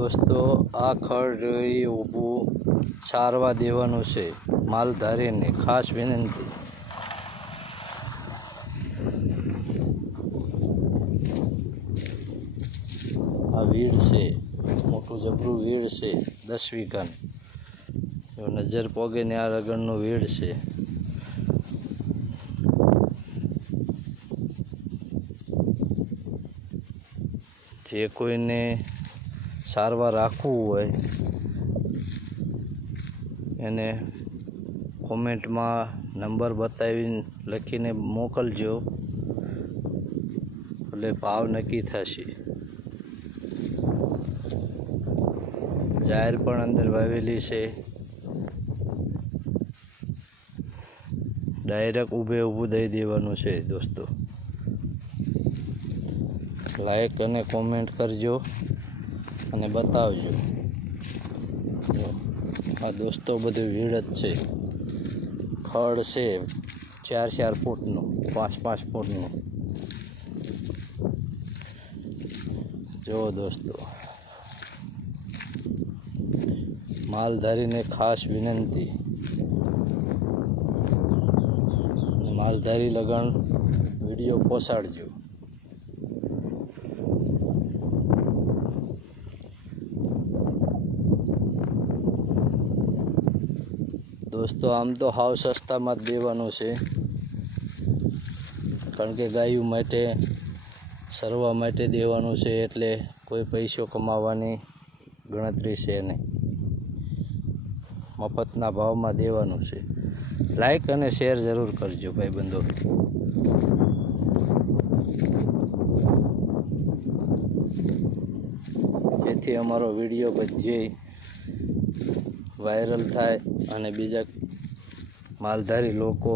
દોસ્તો, આ ખડ જોઈ ઊભું છારવા દેવાનું છે. માલધારીને ખાસ વિનંતી. આ વીડ છે. મોટું જબરું વીડ છે. દસ વીઘાનું નજર પોગે ને આ રગણનું વીડ છે. જે કોઈને સારવાર રાખવું હોય, એને કોમેન્ટમાં નંબર બતાવીને લખીને મોકલજો. એટલે ભાવ નક્કી થશે. જાહેર પણ અંદર વાવેલી છે. ડાયરેક્ટ ઊભે ઊભું દઈ દેવાનું છે દોસ્તો. લાઈક અને કોમેન્ટ કરજો. અને બતાવજો. આ દોસ્તો બધું વીડ જ છે. ખડ છે ચાર ચાર ફૂટનું, પાંચ પાંચ ફૂટનું. જો દોસ્તો. માલધારીને ખાસ વિનંતી. માલધારી લગન વીડિયો પહોંચાડજો. દોસ્તો, આમ તો હાવ સસ્તામાં જ દેવાનું છે. કારણ કે ગાયું માટે, સરવા માટે દેવાનું છે એટલે કોઈ પૈસો કમાવાની ગણતરી છે નહીં. મફતના ભાવમાં દેવાનું છે. લાઈક અને શેર જરૂર કરજો ભાઈ બંધો જેથી અમારો વીડિયો બધે વાયરલ થાય અને બીજા માલધારી લોકો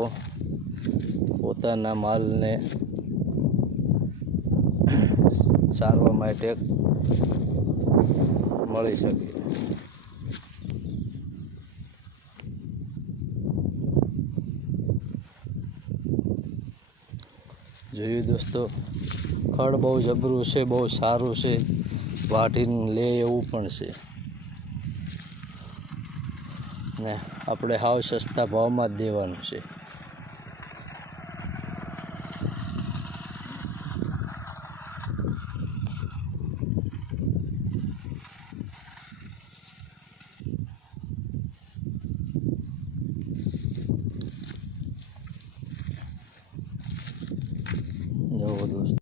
પોતાના માલને સારવા માટે મળી શકે. જોયું દોસ્તો, ખડ બહુ જબરું છે, બહુ સારું છે વાટીને લે એવું પણ છે. ને આપણે હાવ સસ્તા ભાવમાં જ દેવાનું છે.